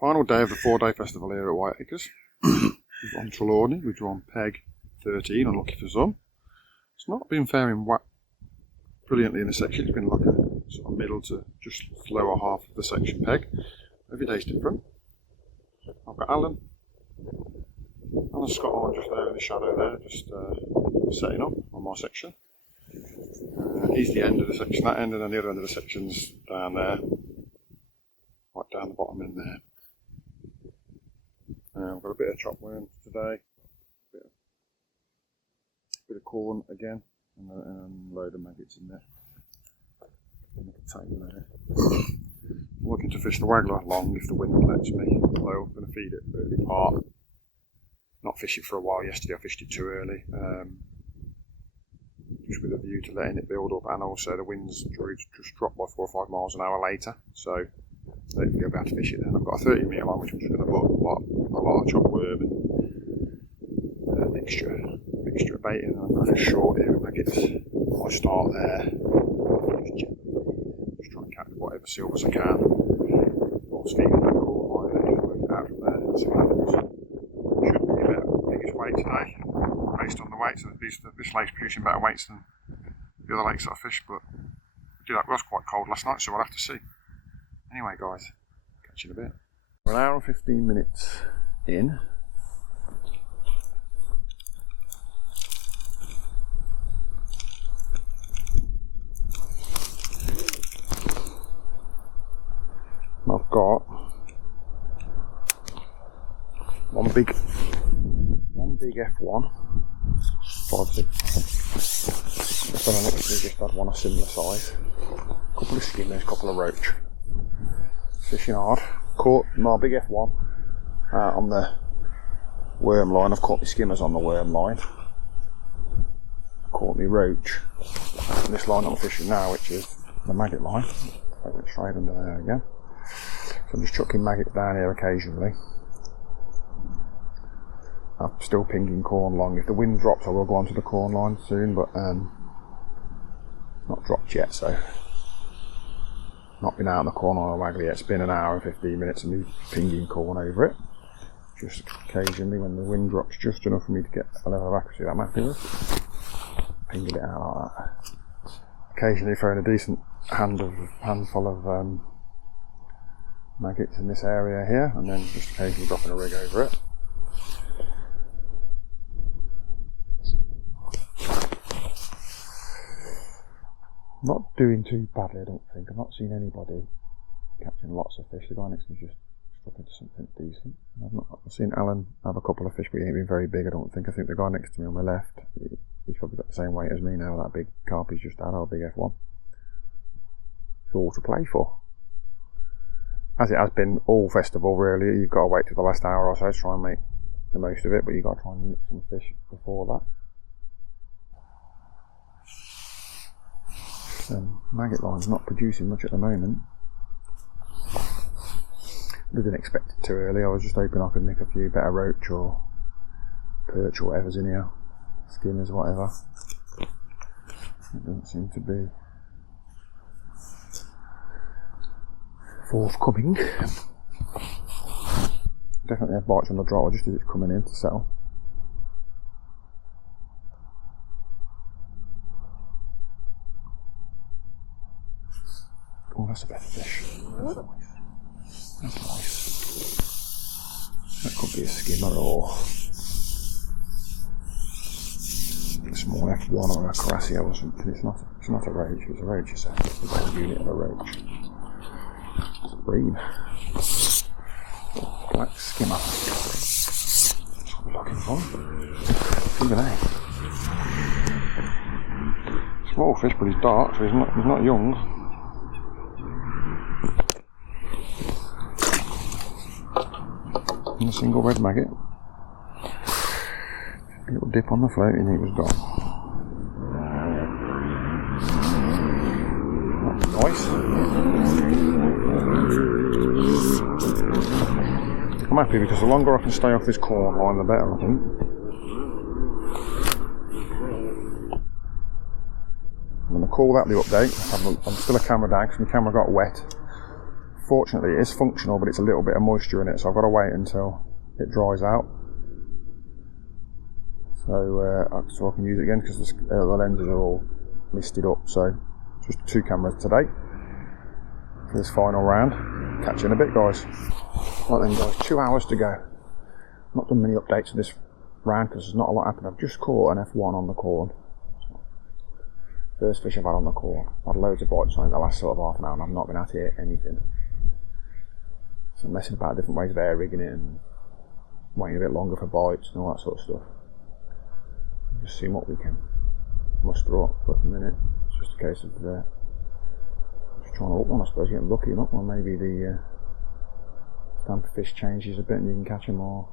Final day of the 4-day festival here at Whiteacres. We've got on Trelawny, we've drawn peg 13, unlucky for some. It's not been faring brilliantly in the section, it's been like a sort of middle to just lower half of the section peg. Every day's different. I've got Alan Scotthorne just there in the shadow there, just setting up on my section. He's the end of the section, that end, and then the other end of the section's down there, right down the bottom in there. I've got a bit of chop worm today, a bit of corn again, and a load of maggots in there. And a container there. I'm looking to fish the waggler long if the wind lets me, although I'm going to feed it early part. Not fish it for a while. Yesterday I fished it too early, just with a view to letting it build up, and also the winds just dropped by 4 or 5 miles an hour later, so hopefully I'll be able to fish it then. I've got a 30 metre line which I'm just going to put a lot of chop worm and a mixture of bait in, and I'm going to fish short here with maggots. I'll start there, just try and catch whatever silvers I can, whilst feeding that corn line and just work it out from there. So should be about the biggest weight today, based on the weights. This lake's producing better weights than the other lakes that I fished, but it was quite cold last night, so we'll have to see. Anyway guys, catch you in a bit. We're an hour and 15 minutes in. I've got one big F1, 5/6. Just on the next one, just had one a similar size. A couple of skimmers, a couple of roach. Fishing hard. Caught my big F1 on the worm line. I've caught my skimmers on the worm line. Caught me roach on this line I'm fishing now, which is the maggot line. I went straight under there again. So I'm just chucking maggots down here occasionally. I'm still pinging corn long. If the wind drops I will go onto the corn line soon, but not dropped yet, so not been out on the corn on a waggler yet. It's been an hour and 15 minutes of me pinging corn over it. Just occasionally when the wind drops just enough for me to get a level of accuracy that I'm happy with. Pinging it out like that. Occasionally throwing a decent handful of maggots in this area here, and then just occasionally dropping a rig over it. Not doing too badly, I don't think. I've not seen anybody catching lots of fish. The guy next to me just struck into something decent. I've seen Alan have a couple of fish, but he ain't been very big, I don't think. I think the guy next to me on my left, he's probably got the same weight as me now, that big carp he's just had, our big F1. It's all to play for. As it has been all festival really, you've got to wait till the last hour or so to try and make the most of it, but you've got to try and nick some fish before that. Maggot line's not producing much at the moment. I didn't expect it too early. I was just hoping I could nick a few better roach or perch or whatever's in here, skimmers or whatever. It doesn't seem to be forthcoming. Definitely have bites on the draw just as it's coming in to settle. Oh, that's a better fish. That's nice. That could be a skimmer or a small F1 or a Crassio or something. It's not a roach, it's a roach, it's a better unit of a roach. It's a bream. Black skimmer. That's what we're looking for. Look at that. Small fish, but he's dark, so he's not young. And a single red maggot. A little dip on the float and it was gone. That's nice. I'm happy because the longer I can stay off this corn line the better, I think. I'm going to call that the update. I'm still a camera down because my camera got wet unfortunately it is functional, but it's a little bit of moisture in it, so I've got to wait until it dries out. So I can use it again, because the lenses are all misted up. So just 2 cameras today for this final round. Catch you in a bit, guys. Right then, guys, 2 hours to go. Not done many updates of this round because there's not a lot happened. I've just caught an F1 on the corn. First fish I've had on the corn. I've had loads of bites on it the last sort of half an hour, and I've not been able to hit anything. So I'm messing about different ways of air rigging it and waiting a bit longer for bites and all that sort of stuff. Just seeing what we can muster up. But at the minute, it's just a case of just trying to hook one, I suppose, getting lucky enough, or maybe the stamp of fish changes a bit and you can catch them, or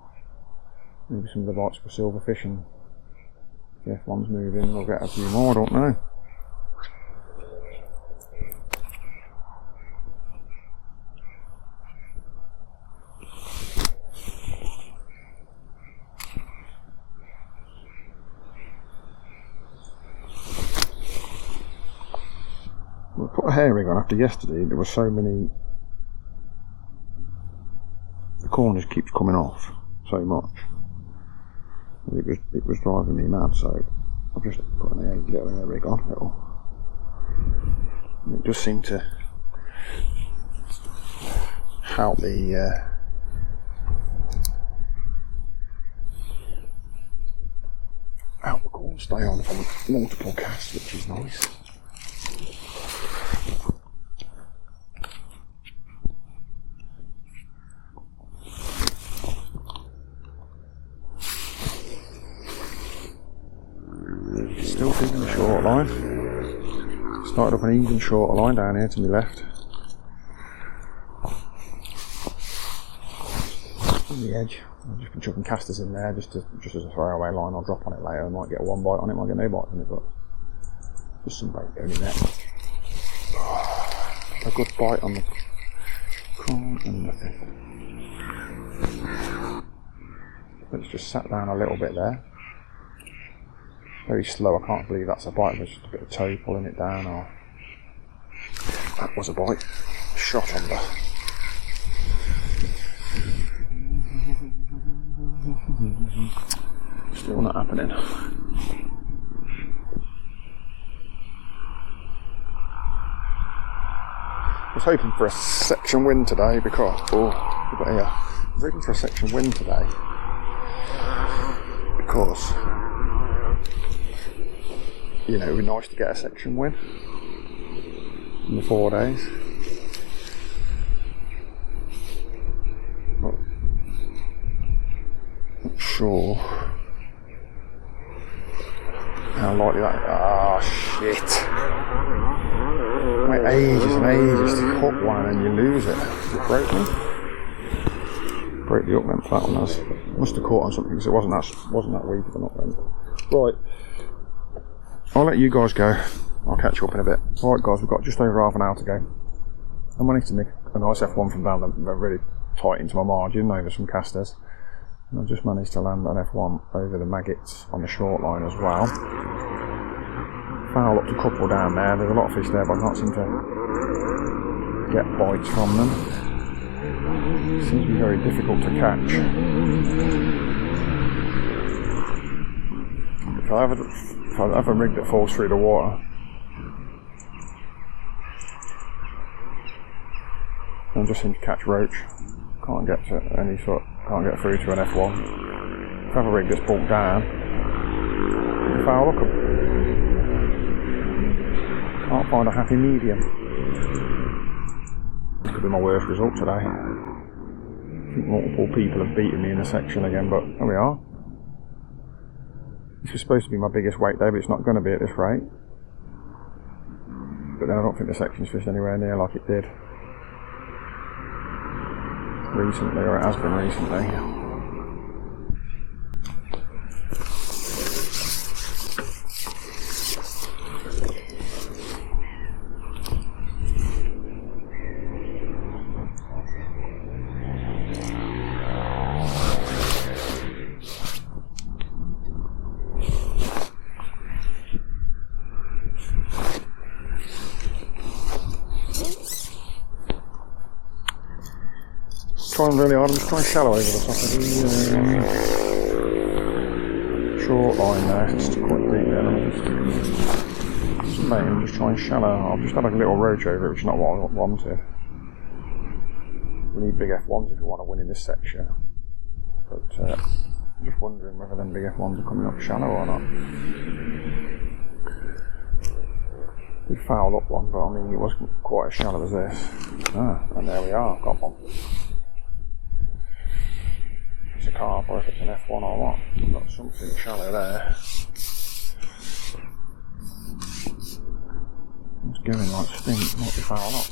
maybe some of the bites for silverfish, and if the F1's moving, we'll get a few more, I don't know. We put a hair rig on after yesterday. There were so many, the corn just keeps coming off so much. It was driving me mad, so I've just put a little hair rig on. It just seemed to help the corn stay on for multiple casts, which is nice. Still feeding the short line. Started up an even shorter line down here to my left. On the edge. I've just been chucking casters in there just as a throwaway line. I'll drop on it later. I might get 1 bite on it, might get no bites on it, but just some bait going in there. A good bite on the corn and nothing. It's just sat down a little bit there. Very slow, I can't believe that's a bite. There's just a bit of toe pulling it down, or that was a bite. Shot on the still not happening. I was hoping for a section wind today because I was hoping for a section wind today because, you know, it would be nice to get a section win in the 4 days. But not sure how likely that. Ah, shit! Wait ages and ages to hook one and then you lose it. It broke me. Broke the hook then for that one. Must have caught on something because it wasn't that weak of an hook then. Right. I'll let you guys go. I'll catch you up in a bit. Alright guys, we've got just over half an hour to go. I managed to make a nice F1 from down there, really tight into my margin over some casters. And I've just managed to land an F1 over the maggots on the short line as well. Foul up to couple down there. There's a lot of fish there, but I can't seem to get bites from them. Seems to be very difficult to catch. If I have a rig that falls through the water, I just seem to catch roach. Can't get to can't get through to an F1. If I have a rig that's bulked down, you foul hook 'em. Can't find a happy medium. This could be my worst result today. I think multiple people have beaten me in the section again, but there we are. This was supposed to be my biggest weight day, but it's not going to be at this rate. But then I don't think the section's fished anywhere near like it did recently, or it has been recently. trying really hard. I'm just trying shallow over the top of the short line there. It's quite deep there. I'm just trying shallow. I've just had a little roach over it, which is not what I wanted. We need big F1s if we want to win in this section. But I'm just wondering whether them big F1s are coming up shallow or not. Did foul up one, but I mean it wasn't quite as shallow as this. And there we are, got one. It's a carp, or if it's an F1 or what. We've got something shallow there. It's going like stink, might be foul up.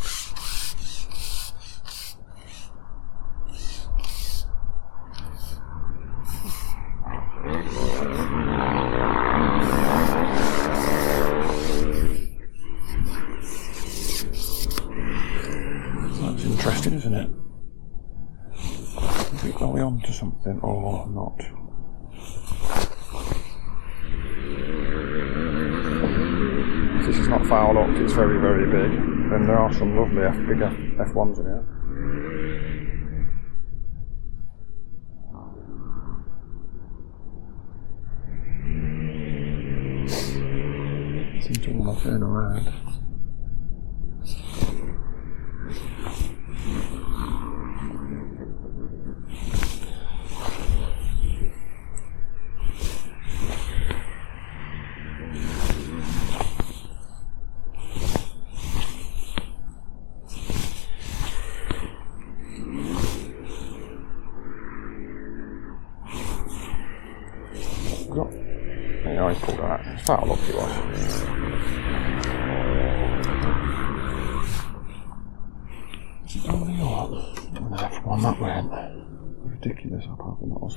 That's interesting, isn't it? Are we on to something or not? If this is not foul up, it's very, very big. Then there are some lovely big F1s in here. I seem to want to turn around. Yeah, I pulled that. It's foul up it was. Oh my god. That's one that went. Ridiculous, apart from that was.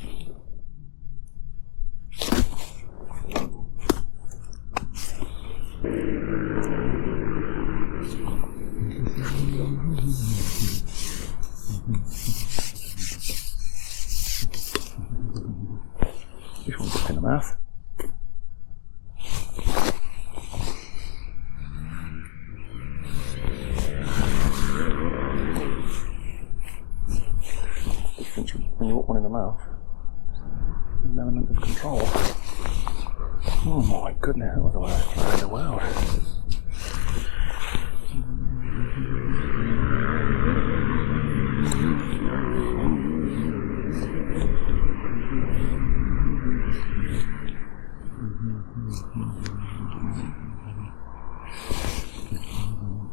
This one's up in the mouth. When you put one in the mouth, there's an element of control. Oh my goodness, that was the worst player in the world.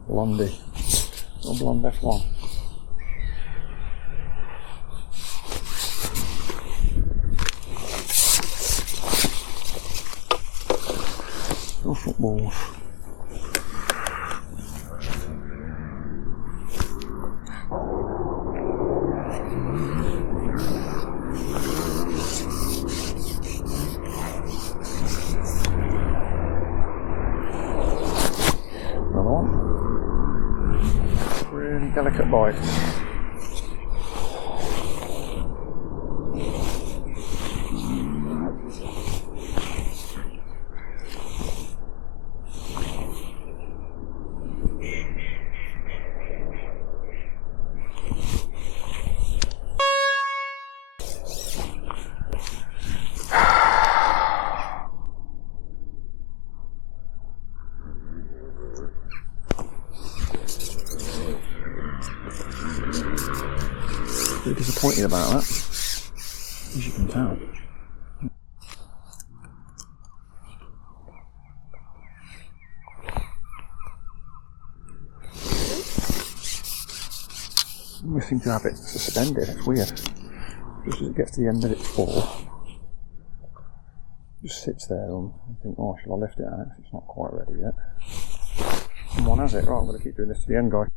Blondie. Little blonde F1. Footballs. Another one. Really delicate bite. Pretty disappointed about that, as you can tell. We seem to have it suspended, it's weird. Just as it gets to the end of its fall, it just sits there and you think, oh, shall I lift it out? It's not quite ready yet. Someone has it. Right, I'm going to keep doing this to the end, guys.